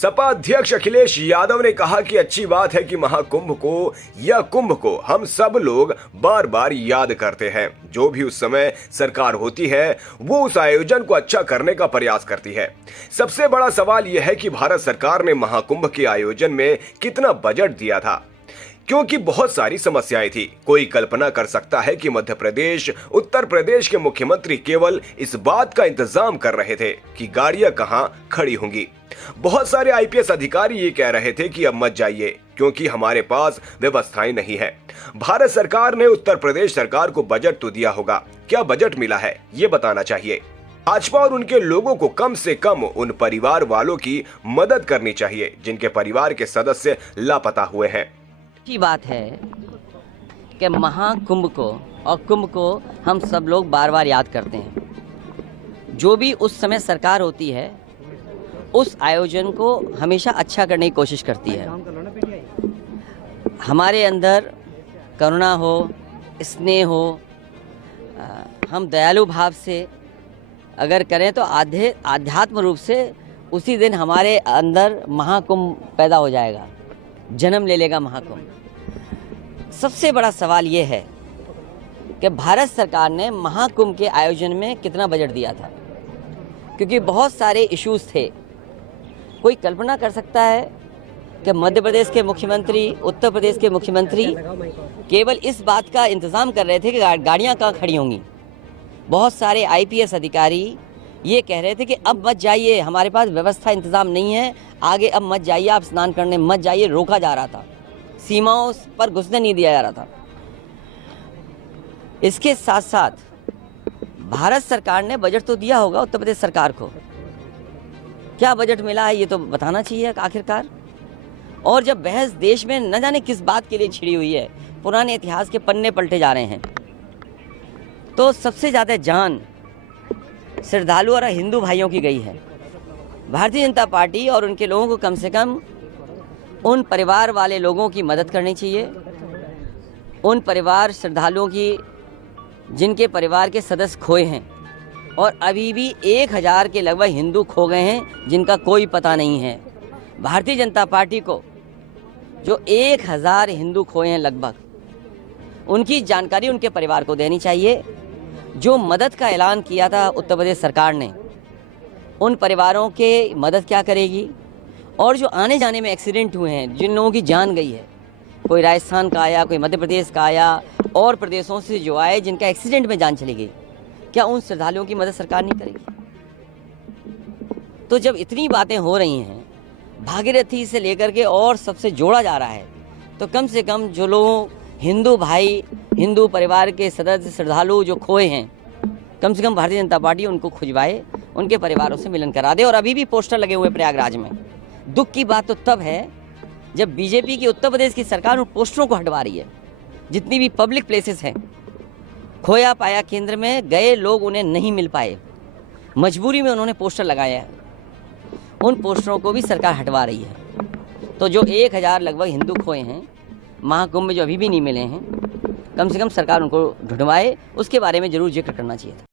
सपा अध्यक्ष अखिलेश यादव ने कहा कि अच्छी बात है कि महाकुंभ को या कुंभ को हम सब लोग बार बार याद करते हैं। जो भी उस समय सरकार होती है वो उस आयोजन को अच्छा करने का प्रयास करती है। सबसे बड़ा सवाल यह है कि भारत सरकार ने महाकुंभ के आयोजन में कितना बजट दिया था, क्योंकि बहुत सारी समस्याएं थी। कोई कल्पना कर सकता है कि मध्य प्रदेश, उत्तर प्रदेश के मुख्यमंत्री केवल इस बात का इंतजाम कर रहे थे कि गाड़ियां कहां खड़ी होंगी। बहुत सारे आईपीएस अधिकारी ये कह रहे थे कि अब मत जाइए क्योंकि हमारे पास व्यवस्थाएं नहीं है। भारत सरकार ने उत्तर प्रदेश सरकार को बजट तो दिया होगा, क्या बजट मिला है ये बताना चाहिए। भाजपा और उनके लोगों को कम से कम उन परिवार वालों की मदद करनी चाहिए जिनके परिवार के सदस्य लापता हुए हैं। की बात है कि महाकुंभ को और कुंभ को हम सब लोग बार बार याद करते हैं। जो भी उस समय सरकार होती है उस आयोजन को हमेशा अच्छा करने की कोशिश करती है। हमारे अंदर करुणा हो, स्नेह हो, हम दयालु भाव से अगर करें तो आध्यात्म रूप से उसी दिन हमारे अंदर महाकुंभ पैदा हो जाएगा, जन्म ले लेगा महाकुंभ। सबसे बड़ा सवाल ये है कि भारत सरकार ने महाकुंभ के आयोजन में कितना बजट दिया था, क्योंकि बहुत सारे इश्यूज थे। कोई कल्पना कर सकता है कि मध्य प्रदेश के मुख्यमंत्री, उत्तर प्रदेश के मुख्यमंत्री केवल इस बात का इंतज़ाम कर रहे थे कि गाड़ियाँ कहाँ खड़ी होंगी। बहुत सारे आईपीएस अधिकारी ये कह रहे थे कि अब मत जाइए, हमारे पास व्यवस्था इंतज़ाम नहीं है, आगे अब मत जाइए, आप स्नान करने मत जाइए, रोका जा रहा था, सीमाओं पर घुसने नहीं दिया जा रहा था। इसके साथ साथ भारत सरकार ने बजट तो दिया होगा उत्तर प्रदेश सरकार को, क्या बजट मिला है ये तो बताना चाहिए आखिरकार। और जब बहस देश में न जाने किस बात के लिए छिड़ी हुई है, पुराने इतिहास के पन्ने पलटे जा रहे हैं, तो सबसे ज़्यादा जान श्रद्धालु और हिंदू भाइयों की गई है। भारतीय जनता पार्टी और उनके लोगों को कम से कम उन परिवार वाले लोगों की मदद करनी चाहिए, उन परिवार श्रद्धालुओं की जिनके परिवार के सदस्य खोए हैं, और अभी भी 1000 के लगभग हिंदू खो गए हैं जिनका कोई पता नहीं है। भारतीय जनता पार्टी को जो 1000 हिंदू खोए हैं लगभग, उनकी जानकारी उनके परिवार को देनी चाहिए। जो मदद का ऐलान किया था उत्तर प्रदेश सरकार ने, उन परिवारों के मदद क्या करेगी। और जो आने जाने में एक्सीडेंट हुए हैं, जिन लोगों की जान गई है, कोई राजस्थान का आया, कोई मध्य प्रदेश का आया, और प्रदेशों से जो आए जिनका एक्सीडेंट में जान चली गई, क्या उन श्रद्धालुओं की मदद सरकार नहीं करेगी। तो जब इतनी बातें हो रही हैं, भागीरथी से लेकर के और सबसे जोड़ा जा रहा है, तो कम से कम जो लोग हिंदू भाई, हिंदू परिवार के सदस्य श्रद्धालु जो खोए हैं, कम से कम भारतीय जनता पार्टी उनको खुजवाए, उनके परिवारों से मिलन करा दे। और अभी भी पोस्टर लगे हुए प्रयागराज में। दुख की बात तो तब है जब बीजेपी की उत्तर प्रदेश की सरकार उन पोस्टरों को हटवा रही है। जितनी भी पब्लिक प्लेसेस हैं, खोया पाया केंद्र में गए लोग उन्हें नहीं मिल पाए, मजबूरी में उन्होंने पोस्टर लगाया है, उन पोस्टरों को भी सरकार हटवा रही है। तो जो 1000 लगभग हिंदू खोए हैं महाकुंभ में, जो अभी भी नहीं मिले हैं, कम से कम सरकार उनको ढूंढवाए, उसके बारे में जरूर जिक्र करना चाहिए था।